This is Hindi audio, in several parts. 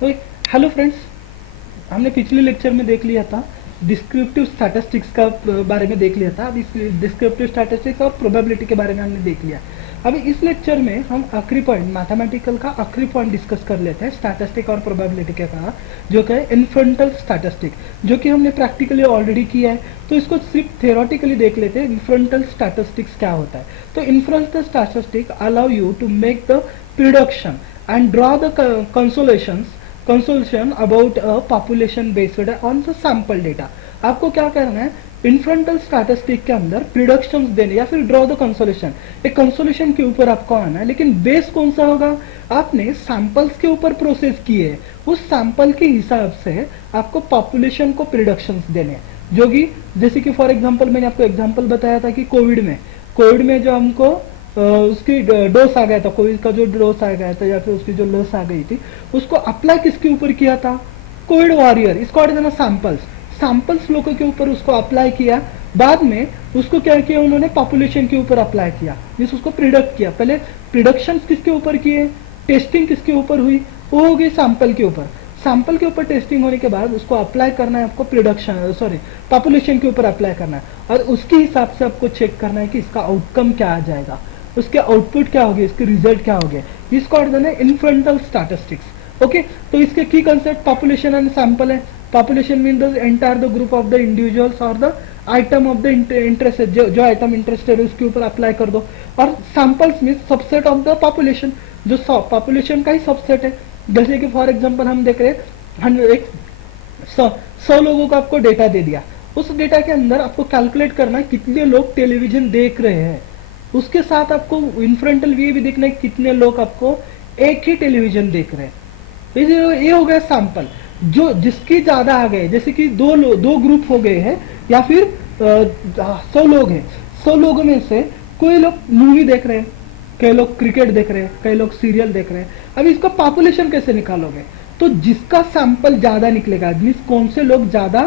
Okay, hello friends. हमने पिछले लेक्चर में देख लिया था डिस्क्रिप्टिव स्टैटिस्टिक्स का बारे में देख लिया था। अब इस डिस्क्रिप्टिव स्टैटिस्टिक्स और प्रोबेबिलिटी के बारे में हमने देख लिया। अभी इस लेक्चर में हम आखिरी पॉइंट, मैथमेटिकल का आखिरी पॉइंट डिस्कस कर लेते हैं स्टैटिस्टिक और प्रोबेबिलिटी के का, जो कि है इन्फ्रंटल स्टैटिस्टिक, जो कि हमने प्रैक्टिकली ऑलरेडी किया है। तो इसको सिर्फ थियोरेटिकली देख लेते हैं, इन्फ्रंटल स्टैटिस्टिक्स क्या होता है। तो inferential statistic allow you to make the prediction and draw the consolation about a population based on the sample data। आपको क्या करना है, इन्फ्रंटल स्टैटिस्टिक के अंदर प्रिडिक्शंस देने या फिर ड्रॉ द कंसोलेशन, एक कंसोलेशन के ऊपर आपको आना है। लेकिन बेस कौन सा होगा, आपने सैंपल्स के ऊपर प्रोसेस किए, उस सैंपल के हिसाब से आपको पॉपुलेशन को प्रिडिक्शंस देने हैं। जो कि जैसे कि फॉर एग्जांपल मैंने आपको एग्जांपल बताया था कि कोविड में जो हमको उसकी डोज आ गया था, कोविड का जो डोज आ गया था या फिर उसकी जो लस आ गई थी, उसको अप्लाई किसके ऊपर किया था, कोविड वॉरियर, इसको ना सैंपल्स लोगों के ऊपर उसको अप्लाई किया। बाद में उसको क्या किया उन्होंने, पॉपुलेशन के ऊपर अप्लाई किया, मींस उसको प्रिडिक्ट किया। पहले प्रिडिक्शन किसके ऊपर किए, टेस्टिंग किसके ऊपर हुई, वो हो गई सैंपल के ऊपर। सैंपल के ऊपर टेस्टिंग होने के बाद उसको अप्लाई करना है आपको पॉपुलेशन के ऊपर अप्लाई करना है, और उसके हिसाब से आपको चेक करना है कि इसका आउटकम क्या आ जाएगा, उसके आउटपुट क्या होगी, इसके रिजल्ट क्या होंगे। इसको है इन्फ्रंटल स्टैटिस्टिक्स। ओके, तो इसके की कंसेप्ट पॉपुलेशन एंड सैंपल है। Population mean the entire the group of the individuals और the item of the interest, जो आइटम इंटरेस्टेड है उसके ऊपर अप्लाई कर दो। और samples mean subset of the population, जो पॉपुलेशन का ही सबसेट है। जैसे कि फॉर एग्जाम्पल हम देख रहे हैं 100 लोगों को आपको डेटा दे दिया, उस डेटा के अंदर आपको कैलकुलेट करना है कितने लोग टेलीविजन देख रहे हैं। उसके साथ आपको इन्फ्रंटल व्यू भी देखना है कितने लोग आपको एक ही टेलीविजन देख रहे हैं। ये हो गया सैंपल, जो जिसकी ज्यादा आ गए, जैसे कि दो ग्रुप हो गए हैं या फिर 100 लोग हैं। 100 लोगों में से कोई लोग मूवी देख रहे हैं, कई लोग क्रिकेट देख रहे हैं, कई लोग सीरियल देख रहे हैं। अब इसका पॉपुलेशन कैसे निकालोगे, तो जिसका सैंपल ज्यादा निकलेगा, मीन्स कौन से लोग ज्यादा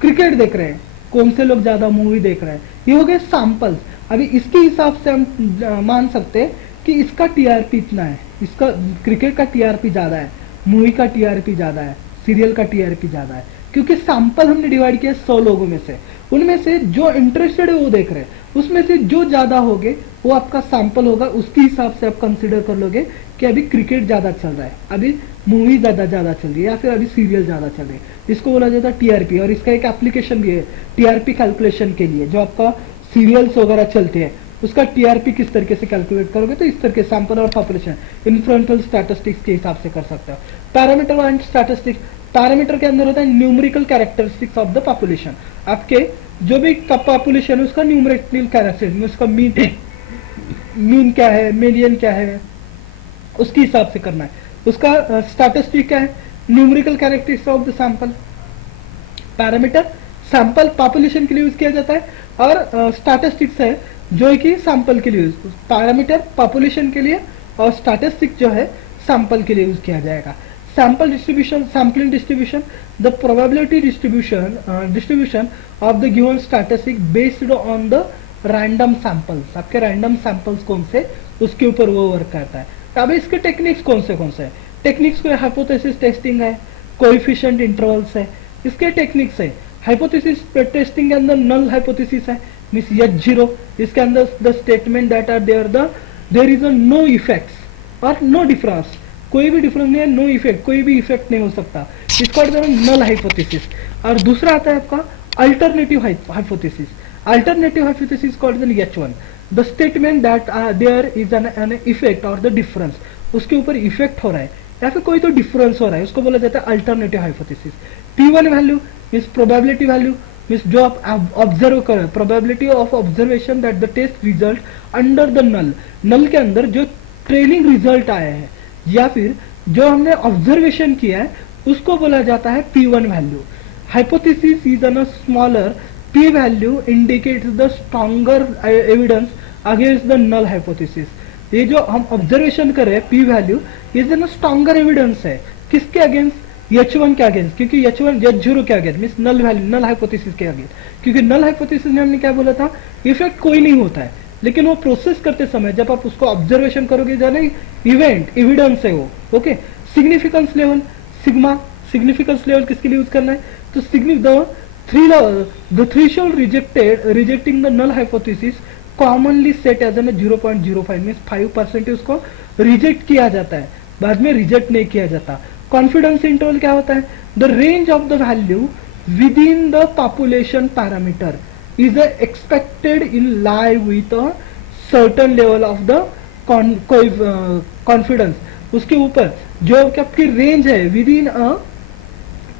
क्रिकेट देख रहे हैं, कौन से लोग ज्यादा मूवी देख रहे हैं, ये हो गए सैंपल्स। अभी इसके हिसाब से हम मान सकते हैं कि इसका टीआरपी इतना है, इसका क्रिकेट का टीआरपी ज्यादा है, मूवी का टीआरपी ज्यादा है, सीरियल का टीआरपी ज्यादा है, क्योंकि सैंपल हमने डिवाइड किया 100 लोगों में से। उनमें से जो इंटरेस्टेड है वो देख रहे हैं, उसमें से जो ज्यादा होगे वो आपका सैंपल होगा। उसके हिसाब से आप कंसिडर कर लोगे कि अभी क्रिकेट ज्यादा चल रहा है, अभी मूवी ज्यादा चल रही है, या फिर अभी सीरियल ज्यादा चल रही है। इसको बोला जाता है टीआरपी। और इसका एक एप्लीकेशन भी है टीआरपी कैलकुलेशन के लिए। जो आपका सीरियल्स वगैरह चलते हैं उसका टीआरपी किस तरीके से कैलकुलेट करोगे, तो इस तरीके सैंपल और पॉपुलेशन इन्फ्रंटल स्टैटिस्टिक्स के हिसाब से कर सकते हो। पैरामीटर एंड स्टैटिस्टिक्स, पैरामीटर के अंदर होता है numerical characteristics of the population. आपके जो भी पॉपुलेशन है उसका न्यूमेरिकल कैरेक्टरिस्टिक्स, उसका मीन क्या है, मीडियन क्या है, उसके हिसाब से करना है। उसका स्टैटिस्टिक क्या है, numerical characteristics of the sample. Parameter sample population के लिए यूज किया जाता है, और स्टैटिस्टिक्स है जो कि सैंपल के लिए यूज, पैरामीटर पॉपुलेशन के लिए और स्टैटिस्टिक जो है सैंपल के लिए यूज किया जाएगा। Sample distribution, sampling distribution, the probability distribution of the given statistic based on the random samples. आपके रैंडम सैंपल्स कौन से, उसके ऊपर वो वर्क करता है। अब इसके टेक्निक्स कौन से है, टेक्निक्स को हाइपोथेसिस टेस्टिंग है, कोएफिशिएंट इंटरवल्स है, इसके टेक्निक्स है। हाइपोथेसिस टेस्टिंग के अंदर नल हाइपोथेसिस है, मींस H0। इसके अंदर the statement that are there is a no effects और नो डिफरेंस, कोई भी डिफरेंस नहीं है, नो इफेक्ट, कोई भी इफेक्ट नहीं हो सकता, इसको नल हाइपोथेसिस। और दूसरा आता है आपका alternative hypothesis. Alternative hypothesis called H1, the statement that there is an effect और द डिफरेंस, उसके ऊपर इफेक्ट हो रहा है या फिर कोई तो डिफरेंस हो रहा है, उसको बोला जाता है alternative hypothesis. P1 value means probability value, means जो आप ऑब्जर्व करें, probability of observation that the test result under the null के अंदर जो ट्रेनिंग रिजल्ट आया है या फिर जो हमने ऑब्जर्वेशन किया है उसको बोला जाता है P1 value. Hypothesis is an smaller, P value indicates the stronger evidence against the null hypothesis. ये जो हम ऑब्जर्वेशन कर रहे हैं P value is an stronger evidence है, किसके अगेंस्ट, H1 के अगेंस्ट, क्योंकि H0 के against means null value, null hypothesis के अगेंस्ट। क्योंकि नल हाइपोथेसिस में हमने क्या बोला था, इफेक्ट कोई नहीं होता है, लेकिन वो प्रोसेस करते समय जब आप उसको ऑब्जर्वेशन करोगे, जाने इवेंट एविडेंस है वो। Okay, significance level, sigma, significance level किसके लिए यूज करना है, तो the threshold rejecting the null hypothesis commonly set as an 0.05 means 5% उसको रिजेक्ट किया जाता है, बाद में रिजेक्ट नहीं किया जाता। कॉन्फिडेंस इंटरवल क्या होता है, the range of the value with in the population parameter is expected in lie with a certain level of the confidence, उसके ऊपर जो आपकी रेंज है with in a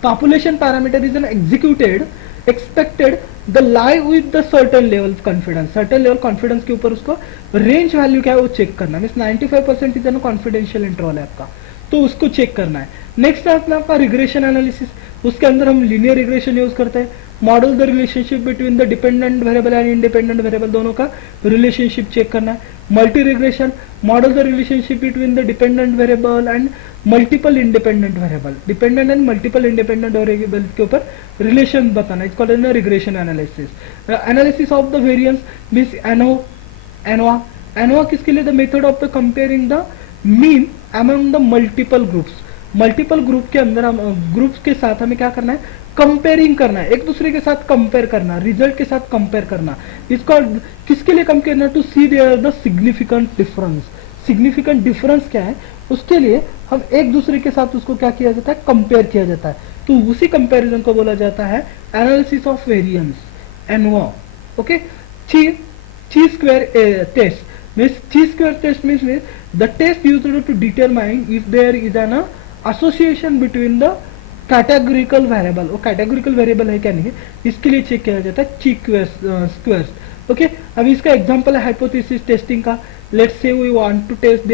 population parameter is an executed expected the lie with the certain level confidence, certain level confidence के ऊपर उसको रेंज वैल्यू क्या है वो चेक करना, means 95% is an confidential interval है आपका, तो उसको चेक करना है। नेक्स्ट है अपना आपका रिग्रेशन एनालिसिस, उसके अंदर हम लीनियर रिग्रेशन यूज करते हैं, model the relationship between the dependent variable and independent variable, दोनों का रिलेशनशिप चेक करना है। Multi regression, model the relationship between the dependent variable and multiple independent variable, dependent and multiple independent variable के ऊपर रिलेशन बताना, it's called an regression analysis. Analysis of the variance means ANOVA, ANOVA किसके लिए, the method of the comparing the mean among the multiple groups, multiple group के अंदर हम ग्रुप्स के साथ हमें क्या करना है, कंपेयरिंग करना है, एक दूसरे के साथ कंपेयर करना, रिजल्ट के साथ कंपेयर करना, इसको किसके लिए कंपेयर करना, to see there the significant difference, significant difference क्या है उसके लिए हम एक दूसरे के साथ उसको क्या किया जाता है, कंपेयर किया जाता है, तो उसी कंपेरिजन को बोला जाता है analysis of variance, ANOVA. Okay, chi square test means chi square test means the test used to determine if there is an association between the categorical variable, वो categorical variable है क्या नहीं है, इसके लिए चेक किया जाता है ची स्क्वायर्स। ओके, अब इसका एग्जांपल है हाइपोथेसिस टेस्टिंग का, let's say we want to test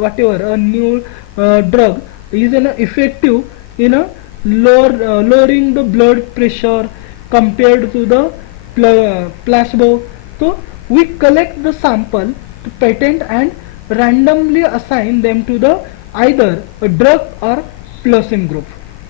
whatever a new drug is an effective in a lowering the blood pressure compared to the placebo, तो we collect the sample to patent and randomly assign them to the either a drug or placebo group,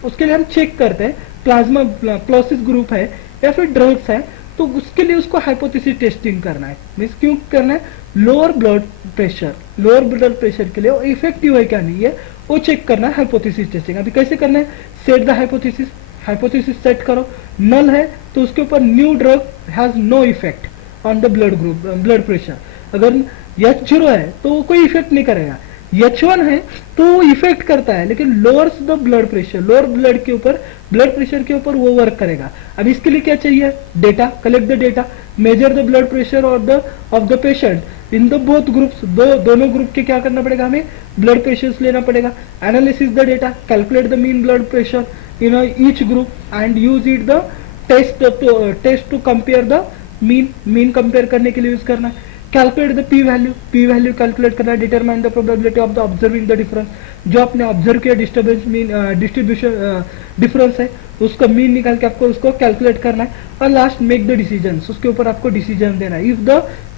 उसके लिए हम चेक करते हैं प्लाज्मा प्लसिस ग्रुप है या फिर ड्रग्स है, तो उसके लिए उसको हाइपोथेसिस टेस्टिंग करना है, मीन्स क्यों करना है, लोअर ब्लड प्रेशर के लिए वो इफेक्टिव है क्या नहीं है वो चेक करना है, हाइपोथेसिस टेस्टिंग। अभी कैसे करना है, set the hypothesis, hypothesis set करो, नल है तो उसके ऊपर new drug has no effect on the blood pressure, अगर H0 है तो वो कोई इफेक्ट नहीं करेगा, H1 है तो वो इफेक्ट करता है लेकिन lowers the blood pressure, lower blood pressure के ऊपर वो वर्क करेगा। अब इसके लिए क्या चाहिए, data, collect the data, measure the blood pressure of the patient in the both groups, दोनों ग्रुप के क्या करना पड़ेगा, हमें ब्लड प्रेशर लेना पड़ेगा, analysis the data, calculate the mean blood pressure in each group and use it the test to compare the mean compare करने के लिए यूज करना है। Calculate the P value calculate करना है, determine the probability of the observing the difference, जो आपने ऑब्जर्व किया डिस्ट्रीब्यूशन डिफरेंस है उसका मीन निकाल के आपको उसको कैलकुलेट करना है, और लास्ट मेक द डिसीजन, उसके ऊपर आपको डिसीजन देना है। If the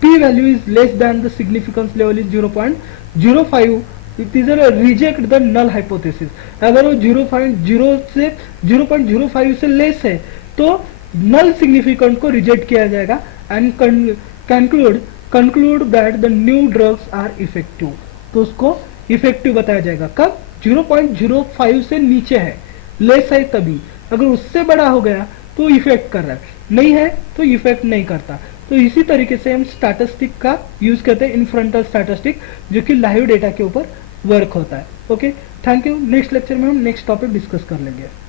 P value is less than the significance level is 0.05 it is reject the null hypothesis, अगर वो 0.05 से लेस है तो नल सिग्निफिकेंट को रिजेक्ट किया जाएगा and conclude that the new drugs are effective, तो उसको इफेक्टिव बताया जाएगा कब, 0.05 से नीचे है, लेस है तभी, अगर उससे बड़ा हो गया तो इफेक्ट कर रहा है, नहीं है तो इफेक्ट नहीं करता। तो इसी तरीके से हम स्टैटिस्टिक का यूज करते हैं, इनफ्रंटल स्टैटिस्टिक, जो कि लाइव डेटा के ऊपर वर्क होता है। Okay, thank you. Next lecture में हम नेक्स्ट टॉपिक डिस्कस कर लेंगे।